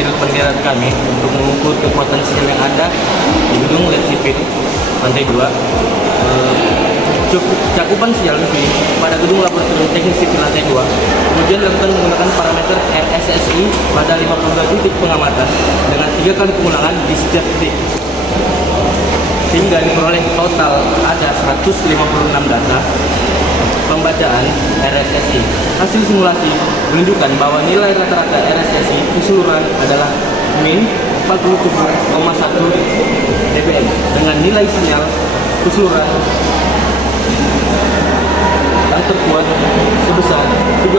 hasil penilaian kami untuk mengukur kekuatan sinyal yang ada di gedung LED sipil lantai 2. Cakupan sinyal wifi pada gedung laboratorium teknik sipil lantai 2 kemudian dilakukan menggunakan parameter RSSI pada 52 titik pengamatan dengan 3 kali pengulangan di setiap titik, sehingga diperoleh total ada 156 data pembacaan RSSI. Hasil simulasi menunjukkan bahwa nilai rata-rata RSSI keseluruhan adalah min 47,1 dBm dengan nilai sinyal keseluruhan yang terkuat sebesar 31,0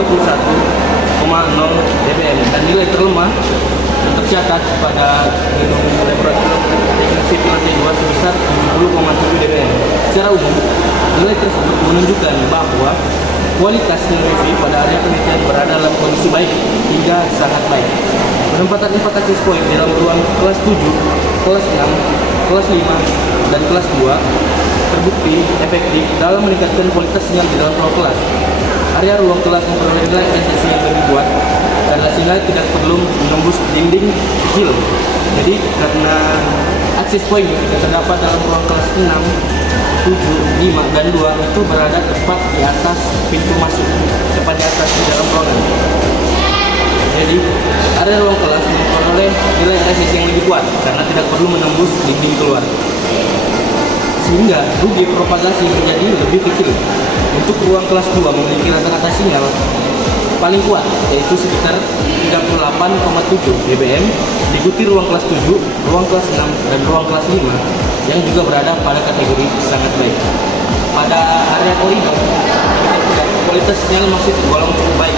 dBm dan nilai terlemah yang tercatat pada gedung laboratorium teknik sipil lantai 2 sebesar 70,7 dBm. Secara umum, nilai tersebut menunjukkan bahwa kualitas sinyal wifi pada area penelitian berada dalam kondisi baik hingga sangat baik. Penempatan 4 akses point di dalam ruang kelas 7, kelas 6, kelas 5, dan kelas 2 terbukti efektif dalam meningkatkan kualitas sinyal di dalam ruang kelas. Area ruang kelas memperoleh nilai RSSI yang lebih kuat karena sinyal tidak perlu menembus dinding kecil. Jadi karena akses point yang tidak terdapat dalam ruang kelas 6, 7, 5, dan 2 itu berada tepat di atas pintu masuk, tepat di atas di dalam ruangan. Jadi area ruang kelas memperoleh nilai RSSI yang lebih kuat karena tidak perlu menembus dinding keluar, sehingga rugi propagasi menjadi lebih kecil. Untuk ruang kelas 2 memiliki rata-rata sinyal paling kuat yaitu sekitar 38,7 dBm, diikuti ruang kelas 7, ruang kelas 6, dan ruang kelas 5 yang juga berada pada kategori sangat baik. Pada area koridor, kualitas sinyal masih tergolong cukup baik,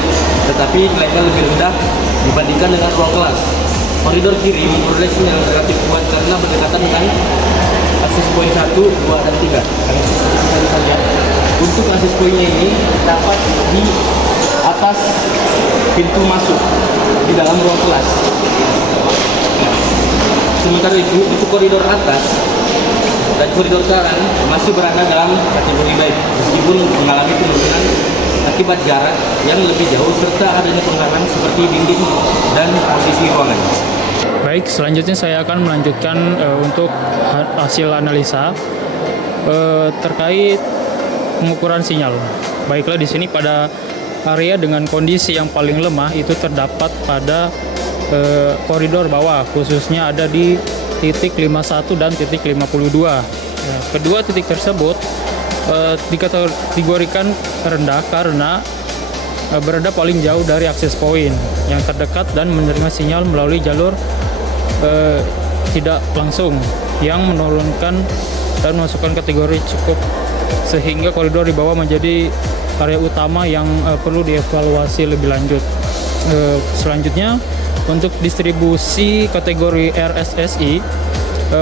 tetapi nilainya lebih rendah dibandingkan dengan ruang kelas. Koridor kiri memperoleh sinyal relatif kuat karena berdekatan dengan akses poin 1, 2, dan 3. Kami bisa lihat untuk akses poinnya ini dapat di atas pintu masuk di dalam ruang kelas. Sementara itu koridor atas dan koridor kanan masih berada dalam kategori baik meskipun mengalami penurunan akibat jarak yang lebih jauh serta adanya penghalang seperti dinding dan posisi ruangan. Baik, selanjutnya saya akan melanjutkan untuk hasil analisa terkait pengukuran sinyal. Baiklah, di sini pada area dengan kondisi yang paling lemah itu terdapat pada koridor bawah, khususnya ada di titik 51 dan titik 52. Ya, kedua titik tersebut dikategorikan rendah karena berada paling jauh dari akses poin yang terdekat dan menerima sinyal melalui jalur tidak langsung yang menurunkan dan masukkan kategori cukup, sehingga koridor di bawah menjadi area utama yang perlu dievaluasi lebih lanjut. Selanjutnya untuk distribusi kategori RSSI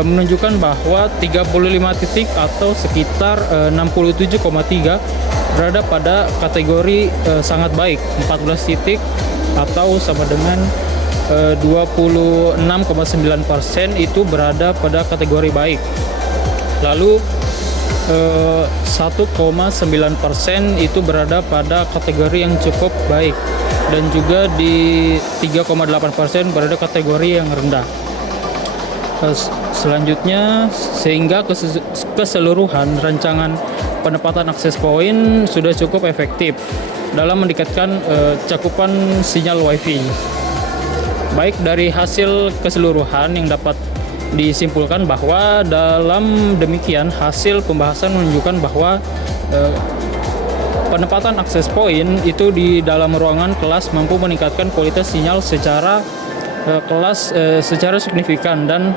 menunjukkan bahwa 35 titik atau sekitar 67,3 berada pada kategori sangat baik, 14 titik atau sama dengan 26,9% itu berada pada kategori baik. Lalu 1,9% itu berada pada kategori yang cukup baik, dan juga di 3,8% berada kategori yang rendah. Selanjutnya, sehingga keseluruhan rancangan penempatan akses poin sudah cukup efektif dalam meningkatkan cakupan sinyal WiFi. Baik, dari hasil keseluruhan yang dapat disimpulkan bahwa dalam demikian hasil pembahasan menunjukkan bahwa penempatan akses poin itu di dalam ruangan kelas mampu meningkatkan kualitas sinyal secara kelas secara signifikan, dan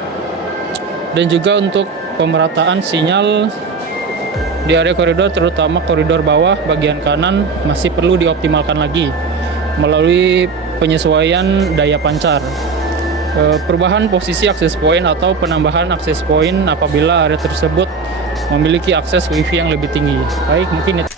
juga untuk pemerataan sinyal di area koridor, terutama koridor bawah bagian kanan, masih perlu dioptimalkan lagi melalui penyesuaian daya pancar. Perubahan posisi akses poin atau penambahan akses poin apabila area tersebut memiliki akses WiFi yang lebih tinggi. Baik, mungkin itu.